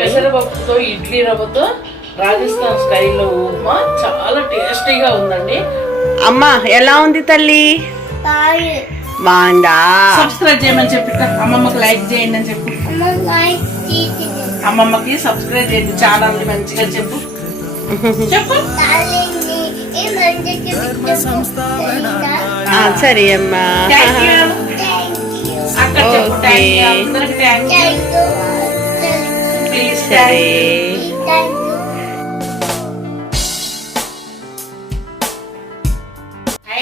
పెసరపప్పుతో ఇడ్లీ రవ్వతో రాజస్థాన్ స్టైల్లో ఉప్మా చాలా టేస్టీగా ఉందండి. అమ్మా ఎలా ఉంది తల్లి? బాగుందా? సబ్స్క్రైబ్ చేయమని చెప్పి అమ్మమ్మకి లైక్ చేయండి అని చెప్పు. అమ్మమ్మకి సబ్స్క్రైబ్ చేయండి ఛానల్ మంచిగా చెప్పు. చెప్పు. సరే అమ్మా. సరే.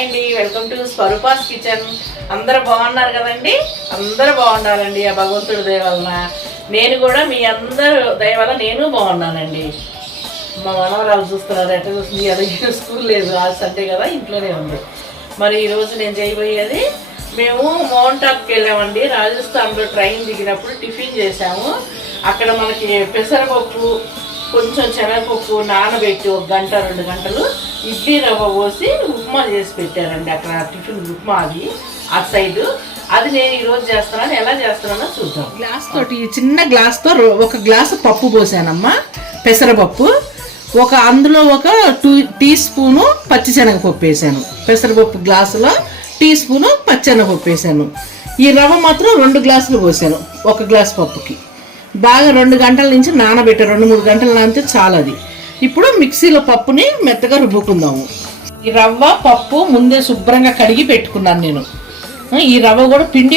అండి వెల్కమ్ టు స్వరూపాస్ కిచెన్. అందరూ బాగున్నారు కదండి? అందరూ బాగుండాలండి ఆ భగవంతుడి దయ వలన. నేను కూడా మీ అందరు దయ వల్ల నేను బాగున్నానండి. మా మనవరాలు చూస్తున్నారు ఎట్లా చూస్తుంది. అది స్కూల్ లేదు ఆ సండే కదా, ఇంట్లోనే ఉంది. మరి ఈరోజు నేను చేయబోయేది, మేము మౌంట్ టాప్కి వెళ్ళామండి. రాజస్థాన్లో ట్రైన్ దిగినప్పుడు టిఫిన్ చేసాము. అక్కడ మనకి పెసరపప్పు కొంచెం శనగపప్పు నానబెట్టి 1 గంట 2 గంటలు ఇడ్లీ రవ్వ పోసి ఉప్మా చేసి పెట్టారండి. అక్కడ టిఫిన్ ఉప్మా అది ఆ సైడు. అది నేను ఈరోజు చేస్తున్నాను. ఎలా చేస్తున్నానో చూద్దాం. గ్లాస్ తోటి చిన్న గ్లాస్తో 1 గ్లాసు పప్పు పోసానమ్మా, పెసరపప్పు. అందులో 1 టీ స్పూను పచ్చిశనగపప్పు వేసాను. పెసరపప్పు గ్లాసులో టీ స్పూను పచ్చిశనగపప్పు వేసాను. ఈ రవ్వ మాత్రం 2 గ్లాసులు పోసాను 1 గ్లాస్ పప్పుకి. బాగా 2 గంటల నుంచి నానబెట్ట 2-3 గంటలు నానితే చాలా. అది ఇప్పుడు మిక్సీలో పప్పుని మెత్తగా రుబ్బుకుందాము. ఈ రవ్వ పప్పు ముందే శుభ్రంగా కడిగి పెట్టుకున్నాను నేను. ఈ రవ్వ కూడా పిండి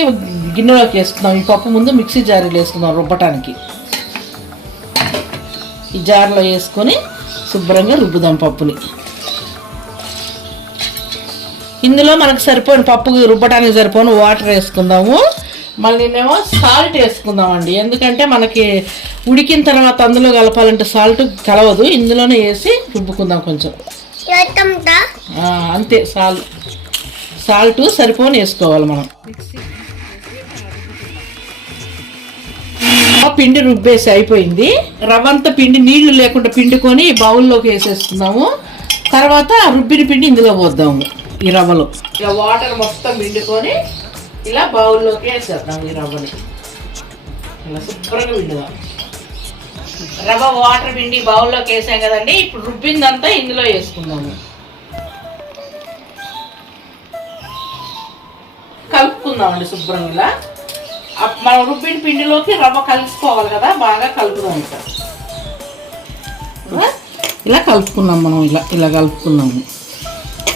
గిన్నెలోకి వేసుకుందాం. ఈ పప్పు ముందు మిక్సీ జారీలో వేసుకుందాం రుబ్బటానికి. ఈ జార్లో వేసుకొని శుభ్రంగా రుబ్బుదాం పప్పుని. ఇందులో మనకు సరిపోయిన పప్పుకి రుబ్బటానికి సరిపోయిన వాటర్ వేసుకుందాము. మళ్ళీ నేమో సాల్ట్ వేసుకుందామండి. ఎందుకంటే మనకి ఉడికిన తర్వాత అందులో కలపాలంటే సాల్ట్ కలవదు. ఇందులోనే వేసి రుబ్బుకుందాం కొంచెం. అంతే, సాల్ట్ సరిపోని వేసుకోవాలి మనం. పిండి రుబ్బేసి అయిపోయింది. రవ్వంతా పిండి నీళ్లు లేకుండా పిండుకొని బౌల్లోకి వేసేస్తున్నాము. తర్వాత రుబ్బిన పిండి ఇందులో పోద్దాము. ఈ రవ్వలో ఇలా వాటర్ మొత్తం పిండుకొని ఇలా బౌల్లోకి వేసేద్దాం. ఈ రవ్వని ఇలా శుభ్రంగా పిండుదాం. రవ్వ వాటర్ పిండి బౌల్లోకి వేసాం కదండి. ఇప్పుడు రుబ్బిందంతా ఇందులో వేసుకుందాము. కలుపుకుందామండి శుభ్రంగా. ఇలా మనం రుబ్బిన పిండిలోకి రవ్వ కలిసిపోవాలి కదా, బాగా కలుపుదాం. ఇలా కలుపుకున్నాం మనం. ఇలా కలుపుకున్నాము.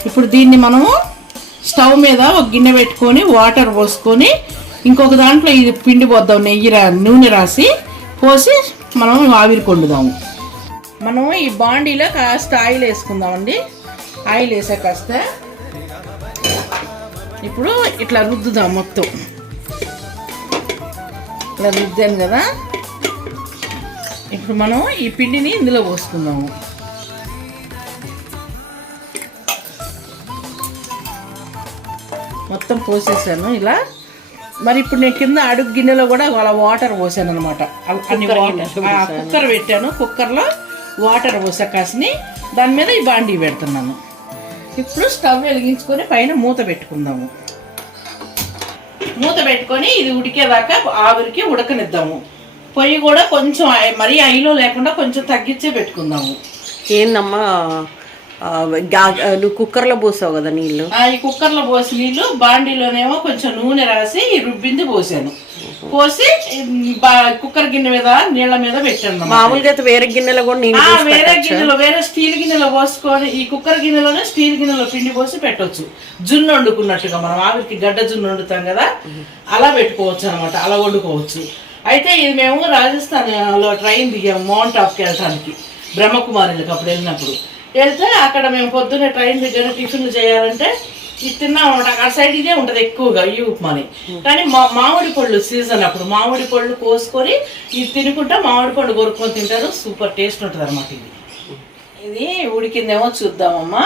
ఇప్పుడు దీన్ని మనము స్టవ్ మీద 1 గిన్నె పెట్టుకొని వాటర్ పోసుకొని ఇంకొక దాంట్లో ఇది పిండి పోద్దాం. నూనె రాసి పోసి మనం ఆవిరి కొండుదాము. మనము ఈ బాండీలో కాస్త ఆయిల్ వేసుకుందామండి. ఆయిల్ వేసా కాస్త. ఇప్పుడు ఇట్లా రుద్దుదాం మొత్తం. ఇలా రుద్దాను కదా. ఇప్పుడు మనం ఈ పిండిని ఇందులో పోసుకుందాము. మొత్తం పోసేసాను ఇలా. మరి ఇప్పుడు నేను కింద అడుగు గిన్నెలో కూడా అలా వాటర్ పోసాను అనమాట. అన్ని కుక్కర్ పెట్టాను. కుక్కర్లో వాటర్ పోసా కాసిని. దాని మీద ఈ బాండీ పెడుతున్నాను. ఇప్పుడు స్టవ్ వెలిగించుకొని పైన మూత పెట్టుకుందాము. మూత పెట్టుకొని ఇది ఉడికేదాకా ఆవిరికి ఉడకనిద్దాము. పొయ్యి కూడా కొంచెం మరీ హైలో లేకుండా కొంచెం తగ్గించే పెట్టుకుందాము. ఏందమ్మా నువ్వు కుక్కర్లో పోసావు కదా నీళ్ళు? ఈ కుక్కర్లో పోసి నీళ్ళు బాండీలోనేమో కొంచెం నూనె రాసి రుబ్బింది పోసాను. పోసి కుక్కర్ గిన్నె మీద నీళ్ళ మీద పెట్టాను. మామూలుగా వేరే గిన్నెలో కూడా వేరే గిన్నెలో, వేరే స్టీల్ గిన్నెలో పోసుకొని ఈ కుక్కర్ గిన్నెలోనే స్టీల్ గిన్నెలో పిండి పోసి పెట్టొచ్చు. జున్ను వండుకున్నట్టుగా మనం ఆవిరికి గడ్డ జున్ను వండుతాం కదా, అలా పెట్టుకోవచ్చు అనమాట. అలా వండుకోవచ్చు. అయితే ఇది మేము రాజస్థాన్లో ట్రైన్ దిగాము మౌంట్ టాప్కి వెళ్ళటానికి. బ్రహ్మకుమారిలకు అప్పుడు వెళ్ళినప్పుడు వెళ్తే అక్కడ మేము పొద్దున్నే ట్రైన్ దగ్గర టిఫిన్లు చేయాలంటే ఇది తిన్నాం అనమాట. అక్కడ సైడ్ ఇదే ఉంటుంది ఎక్కువగా ఈ ఉప్మాని. కానీ మామిడి పళ్ళు సీజన్ అప్పుడు మామిడి పళ్ళు కోసుకొని ఇది తినుకుంటా మామిడి పళ్ళు కొరుక్కొని తింటారు. సూపర్ టేస్ట్ ఉంటుంది అనమాట. ఇది ఉడికిందేమో చూద్దామమ్మా.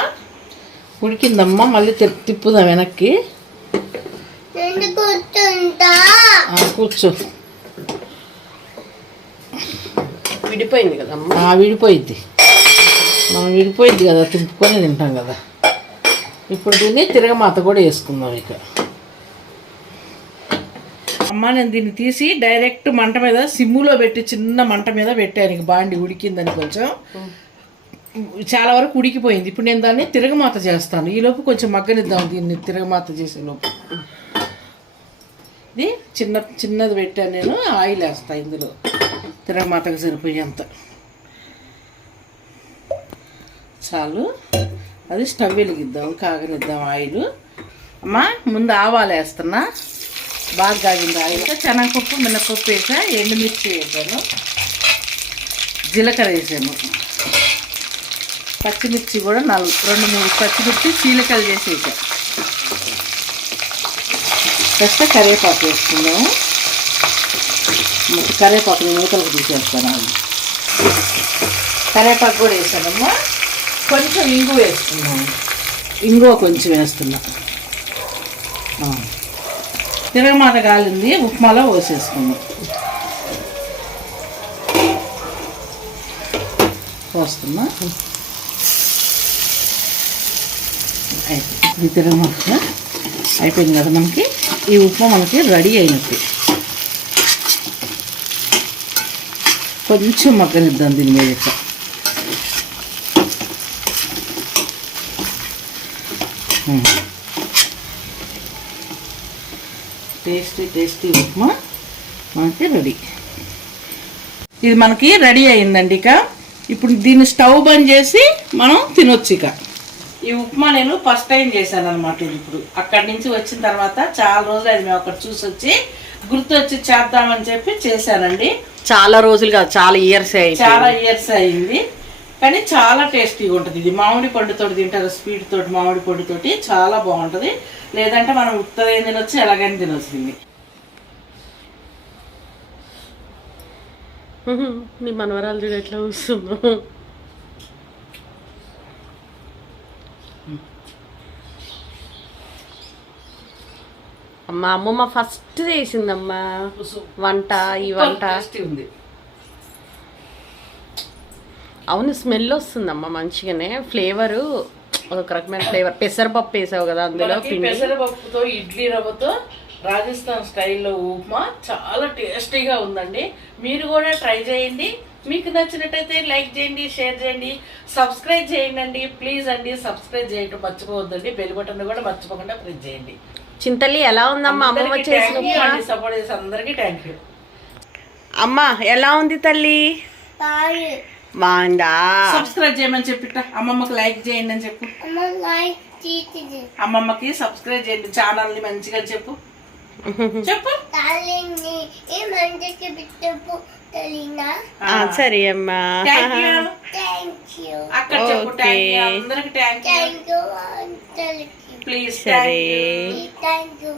ఉడికిందమ్మా. మళ్ళీ తిప్పుదాం వెనక్కి. కూర్చో. విడిపోయింది కదమ్మా. విడిపోయిద్ది. మనం విడిపోయిద్ది కదా, తిప్పుకొని తింటాం కదా. ఇప్పుడు దీన్ని తిరగమాత కూడా వేసుకుందాం. ఇక అమ్మ నేను దీన్ని తీసి డైరెక్ట్ మంట మీద సిమ్ములో పెట్టి చిన్న మంట మీద పెట్టాను. ఇంక బాండి ఉడికిందని కొంచెం చాలా వరకు ఉడికిపోయింది. ఇప్పుడు నేను దాన్ని తిరగమాత చేస్తాను. ఈలోపు కొంచెం మగ్గనిద్దాం దీన్ని తిరగమాత చేసే లోపు. ఇది చిన్నది పెట్టాను నేను. ఆయిల్ వేస్తాను ఇందులో తిరగమాతకు సరిపోయేంత చాలు. అది స్టవ్ వెలిగిద్దాం, కాగనిద్దాం ఆయిల్. అమ్మా ముందు ఆవాలు వేస్తున్నా, బాగా కాగింది ఆయిల్. శనగపప్పు మినపప్పు వేసా, ఎండుమిర్చి వేసాను, జీలకర్ర వేసాను, పచ్చిమిర్చి కూడా 2-3 పచ్చిమిర్చి చీలకలు చేసి వేసా. ఫస్ట్ కరివేపాకు వేసుకుందాము. కరివేపాకుని మూతలకు తీసేస్తాను. కరివేపాకు కూడా వేసానమ్మా. కొంచెం ఇంగు వేసుకున్నాము. ఇంగువ కొంచెం వేస్తున్నా. తిరగమాత కాలింది, ఉప్మాలో పోసేసుకున్నాం. పోస్తున్నా. ఇది తిరగమాత అయిపోయింది కదా మనకి. ఈ ఉప్మా మనకి రెడీ అయినట్టు. కొంచెం మగ్గనిద్దాం దీని మీద. టేస్టీ ఉప్మా మనకి రెడీ. ఇది మనకి రెడీ అయిందండి. ఇక ఇప్పుడు దీన్ని స్టవ్ బంద్ చేసి మనం తినొచ్చు. ఇక ఈ ఉప్మా నేను ఫస్ట్ టైం చేశాను అనమాట. ఇది ఇప్పుడు అక్కడి నుంచి వచ్చిన తర్వాత చాలా రోజులు అది మేము అక్కడ చూసి వచ్చి గుర్తొచ్చి చేద్దామని చెప్పి చేశానండి. చాలా రోజులు కాదు, చాలా ఇయర్స్ అయింది. కానీ చాలా టేస్టీగా ఉంటుంది. ఇది మామిడి పండుతోటి తింటారు, స్వీట్ తోటి, మామిడి పండుతోటి చాలా బాగుంటుంది. లేదంటే మనం ఉత్తదైన తినొచ్చు, ఎలాగైనా తినొచ్చు దీన్ని. నీ మనవరాలు చూడు ఎట్లా వస్తుందో. అమ్మ అమ్మమ్మ ఫస్ట్ చేసిందమ్మా వంట. ఈ వంట ఉంది. అవును, స్మెల్ వస్తుందమ్మా మంచిగానే. ఫ్లేవరు ఒక రకమైన ఫ్లేవర్. పెసరపప్పు వేసావు కదా అందులో. పెసరపప్పుతో ఇడ్లీ రవ్వతో రాజస్థాన్ స్టైల్లో ఉప్మా చాలా టేస్టీగా ఉందండి. మీరు కూడా ట్రై చేయండి. మీకు నచ్చినట్టయితే లైక్ చేయండి, షేర్ చేయండి, సబ్స్క్రైబ్ చేయండి. ప్లీజ్ అండి, సబ్స్క్రైబ్ చేయటం మర్చిపోవద్దండి. బెల్ బటన్ కూడా మర్చిపోకుండా ప్రెస్ చేయండి. చింతల్లి ఎలా ఉందమ్మా అమ్మమ్మ చేసిన సపోర్ట్ చేసి అందరికీ థ్యాంక్ యూ. అమ్మ ఎలా ఉంది తల్లి? బాగుందా? సబ్స్క్రైబ్ చేయమని చెప్పిట. అమ్మమ్మకి లైక్ చేయండి అని చెప్పు. అమ్మమ్మకి సబ్స్క్రైబ్ చేయండి ఛానల్ ని మంచిగా చెప్పు. చెప్పు. సరే అమ్మా. అక్కడ చెప్పు. అందరికి థ్యాంక్ యూ. ప్లీజ్. సరే. Thank you.